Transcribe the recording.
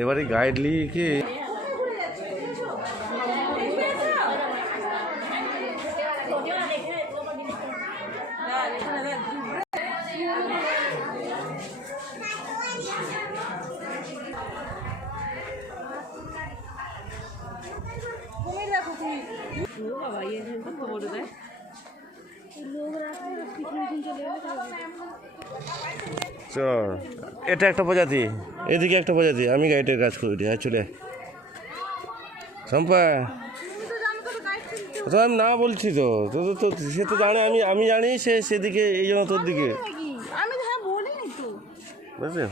এবারে গাইড লিখে চল, এটা একটা প্রজাতি, এদিকে একটা প্রজাতি। আমি গাইডের কাজ করি। হ্যাঁ চলে সম্পা, তো আমি না বলছি তো, তো সে তো জানে, আমি জানি সে সেদিকে, এই জন্য তোর দিকে বুঝলেন।